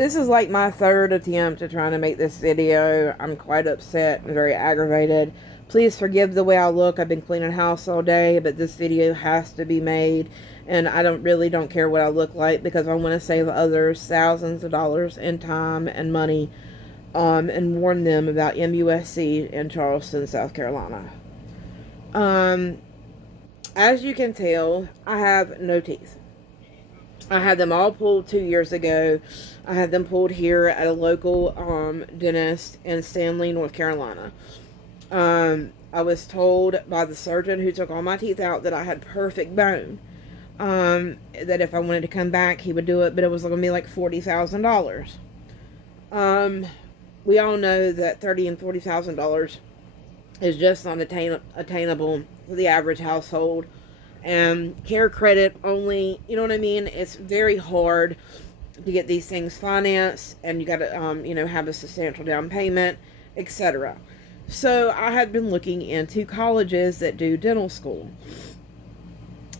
This is like my third attempt at trying to make this video. I'm quite upset and very aggravated. Please forgive the way I look. I've been cleaning house all day, but this video has to be made. And I don't care what I look like, because I want to save others thousands of dollars in time and money, and warn them about MUSC in Charleston, South Carolina. As you can tell, I have no teeth. I had them all pulled 2 years ago. I had them pulled here at a local dentist in Stanley, North Carolina. I was told by the surgeon who took all my teeth out that I had perfect bone. That if I wanted to come back, he would do it, but it was going to be like $40,000. We all know that $30,000 and $40,000 is just not attainable for the average household. And care credit only, you know what I mean? It's very hard to get these things financed, and you got to, have a substantial down payment, etc. So I had been looking into colleges that do dental school.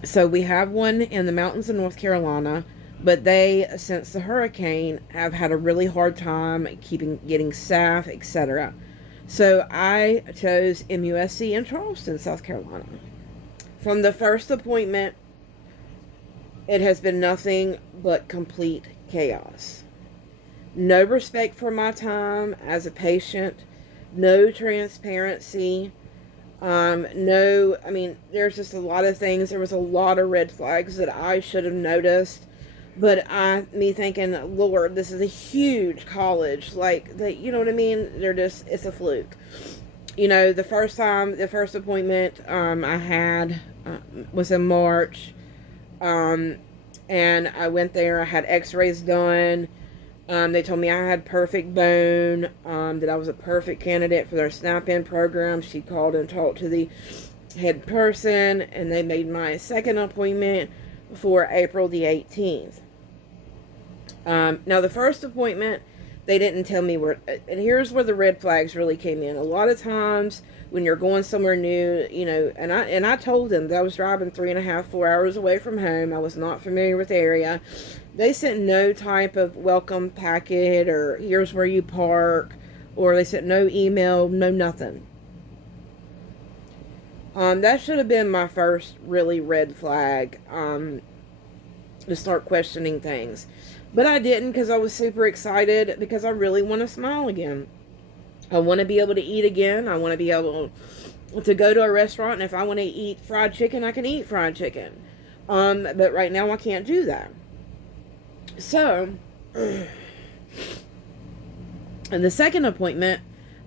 So we have one in the mountains of North Carolina, but they, since the hurricane, have had a really hard time getting staff, etc. So I chose MUSC in Charleston, South Carolina. From the first appointment, it has been nothing but complete chaos. No respect for my time as a patient, no transparency, there's just a lot of things. There was a lot of red flags that I should have noticed, but me thinking, Lord, this is a huge college, you know what I mean? It's a fluke. The first appointment I had was in March, and I went there. I had x-rays done. They told me I had perfect bone, that I was a perfect candidate for their snap-in program. She called and talked to the head person, and they made my second appointment for April the 18th. Now, the first appointment, they didn't tell me where, and here's where the red flags really came in. A lot of times when you're going somewhere new, and I told them that I was driving 3.5, 4 hours away from home. I was not familiar with the area. They sent no type of welcome packet, or here's where you park, or they sent no email, no nothing. That should have been my first really red flag, to start questioning things. But I didn't, because I was super excited, because I really want to smile again. I want to be able to eat again. I want to be able to go to a restaurant, and if I want to eat fried chicken, I can eat fried chicken. But right now I can't do that. So, in the second appointment,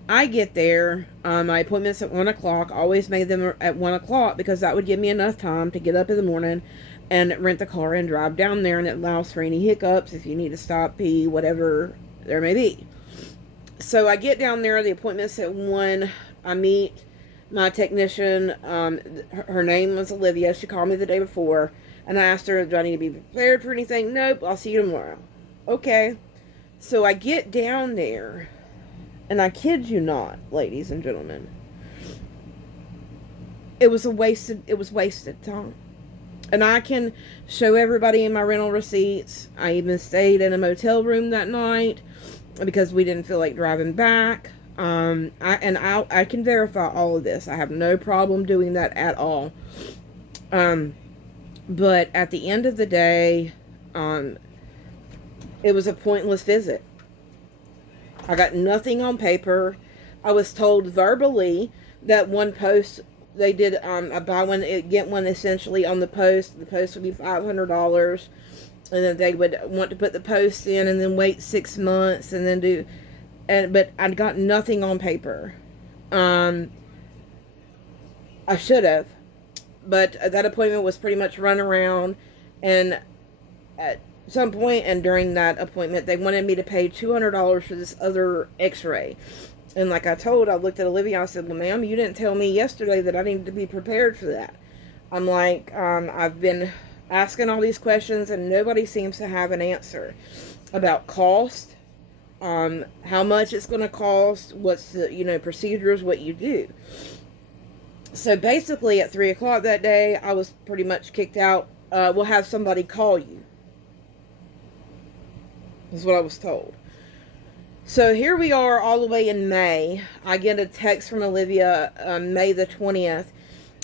I get there. My appointment's at 1 o'clock. I always made them at 1 o'clock, because that would give me enough time to get up in the morning and rent the car and drive down there, and it allows for any hiccups if you need to stop, pee, whatever there may be. So I get down there. The appointment's at 1. I meet my technician. Her name was Olivia. She called me the day before, and I asked her, do I need to be prepared for anything? Nope, I'll see you tomorrow. Okay. So I get down there, and I kid you not, ladies and gentlemen, it was wasted time. And I can show everybody in my rental receipts. I even stayed in a motel room that night because we didn't feel like driving back. I can verify all of this. I have no problem doing that at all. But at the end of the day, it was a pointless visit. I got nothing on paper. I was told verbally that one post, they did a buy one, get one essentially on the post. The post would be $500. And then they would want to put the post in and then wait 6 months and then but I got nothing on paper. I should have. But that appointment was pretty much run around. And at some point, and during that appointment, they wanted me to pay $200 for this other x-ray. And like I looked at Olivia, I said, well, ma'am, you didn't tell me yesterday that I needed to be prepared for that. I'm like, I've been asking all these questions, and nobody seems to have an answer about cost, how much it's going to cost, what's the, procedures, what you do. So basically at 3 o'clock that day, I was pretty much kicked out. We'll have somebody call you. is what I was told. So here we are all the way in May. I get a text from Olivia on May the 20th.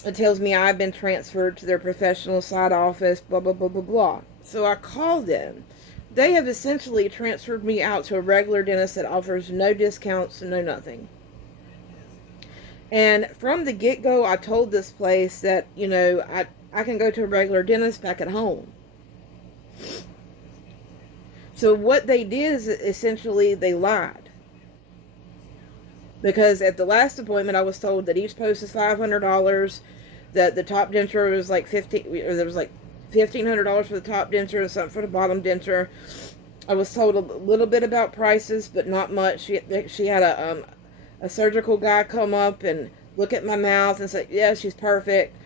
It tells me I've been transferred to their professional side office, blah, blah, blah, blah, blah. So I call them. They have essentially transferred me out to a regular dentist that offers no discounts, no nothing. And from the get-go, I told this place that, I can go to a regular dentist back at home. So what they did is essentially they lied. Because at the last appointment, I was told that each post is $500, that the top denture was like $1,500 for the top denture and something for the bottom denture. I was told a little bit about prices, but not much. She had a surgical guy come up and look at my mouth and say, yeah, she's perfect.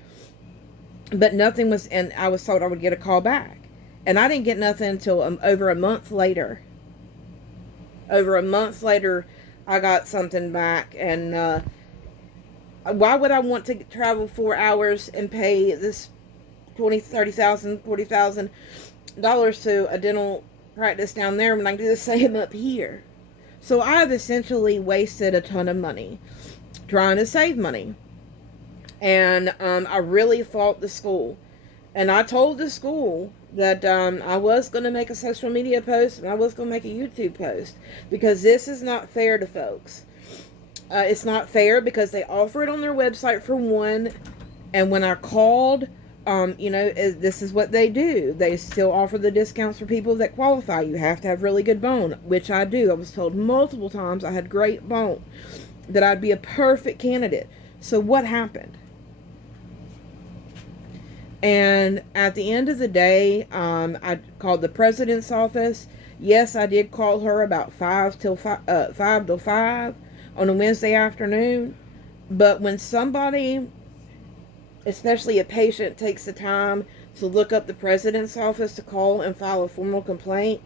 But nothing was, and I was told I would get a call back. And I didn't get nothing until over a month later. Over a month later, I got something back. And why would I want to travel 4 hours and pay this $20,000, $30,000, $40,000 to a dental practice down there when I can do the same up here? So I've essentially wasted a ton of money trying to save money. And I really fought the school. And I told the school that I was going to make a social media post and I was going to make a YouTube post, because this is not fair to folks. It's not fair because they offer it on their website for one, and when I called, this is what they do. They still offer the discounts for people that qualify. You have to have really good bone, which I do. I was told multiple times I had great bone, that I'd be a perfect candidate. So what happened? And at the end of the day, I called the president's office. Yes, I did call her about 5 till 5 on a Wednesday afternoon. But when somebody, especially a patient, takes the time to look up the president's office to call and file a formal complaint,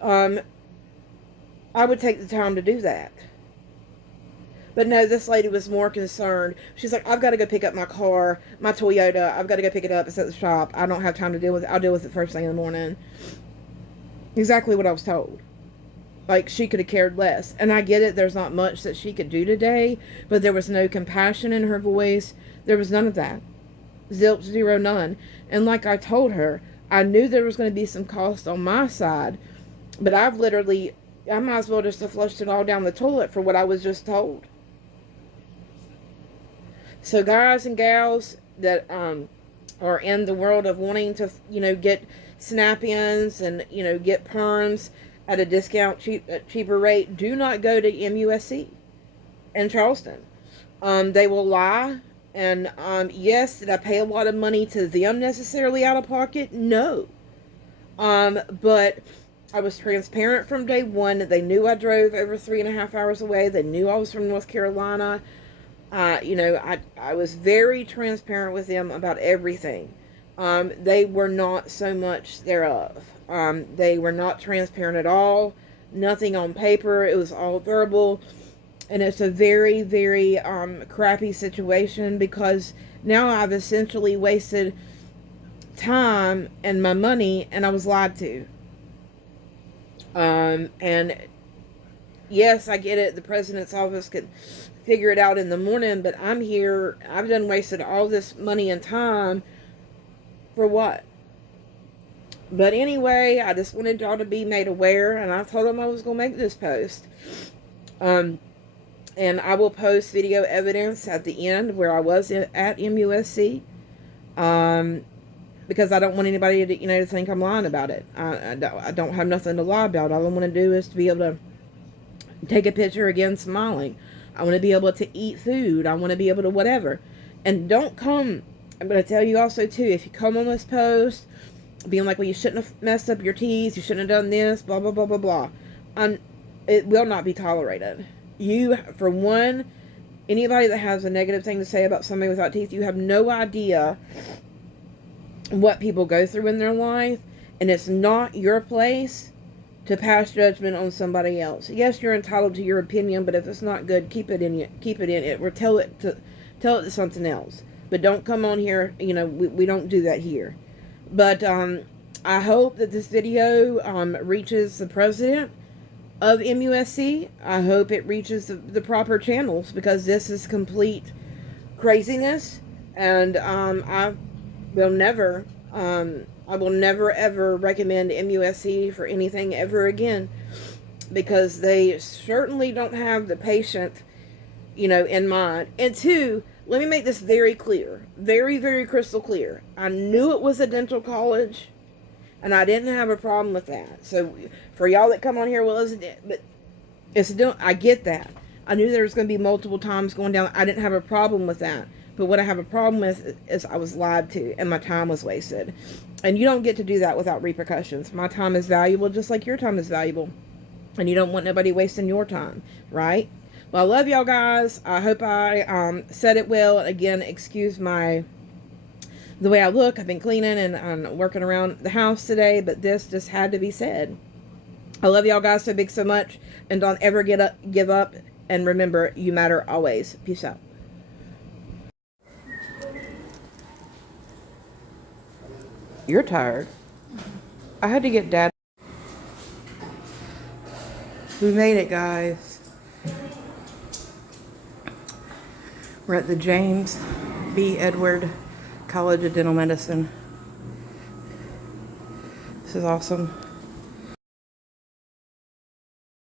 I would take the time to do that. But no, this lady was more concerned. She's like, I've got to go pick up my car, my Toyota. I've got to go pick it up. It's at the shop. I don't have time to deal with it. I'll deal with it first thing in the morning. Exactly what I was told. Like, she could have cared less. And I get it. There's not much that she could do today. But there was no compassion in her voice. There was none of that. Zilch, zero, none. And like I told her, I knew there was going to be some cost on my side. But I might as well just have flushed it all down the toilet for what I was just told. So guys and gals that are in the world of wanting to, get snap-ins and, get perms at a cheaper rate, do not go to MUSC in Charleston. They will lie. And yes, did I pay a lot of money to them necessarily out of pocket? No. But I was transparent from day one. They knew I drove over 3.5 hours away. They knew I was from North Carolina. I was very transparent with them about everything. They were not so much thereof. They were not transparent at all. Nothing on paper. It was all verbal. And it's a very, very crappy situation, because now I've essentially wasted time and my money, and I was lied to. And yes, I get it. The president's office could figure it out in the morning, but I'm here. I've done wasted all this money and time for what? But anyway, I just wanted y'all to be made aware, and I told them I was going to make this post. And I will post video evidence at the end where I was at MUSC. Because I don't want anybody to, to think I'm lying about it. I don't have nothing to lie about. All I want to do is to be able to take a picture again smiling. I want to be able to eat food. I want to be able to whatever. And don't come, I'm going to tell you also too, if you come on this post being like, well, you shouldn't have messed up your teeth, you shouldn't have done this, blah, blah, blah, blah, blah. It will not be tolerated. You, for one, anybody that has a negative thing to say about somebody without teeth, you have no idea what people go through in their life, and it's not your place to pass judgment on somebody else. Yes, you're entitled to your opinion, but if it's not good, keep it in it, or tell it to something else. But don't come on here, we don't do that here. But I hope that this video reaches the president of MUSC. I hope it reaches the proper channels, because this is complete craziness. And will never, I will never ever recommend MUSC for anything ever again, because they certainly don't have the patient, in mind. And two, let me make this very clear, very, very crystal clear. I knew it was a dental college, and I didn't have a problem with that. So for y'all that come on here, well, I get that. I knew there was going to be multiple times going down. I didn't have a problem with that. But what I have a problem with is I was lied to and my time was wasted. And you don't get to do that without repercussions. My time is valuable just like your time is valuable. And you don't want nobody wasting your time, right? Well, I love y'all guys. I hope I said it well. Again, excuse the way I look. I've been cleaning and I'm working around the house today, but this just had to be said. I love y'all guys so big, so much. And don't ever give up. And remember, you matter always. Peace out. You're tired. I had to get Dad. We made it, guys. We're at the James B. Edward College of Dental Medicine. This is awesome.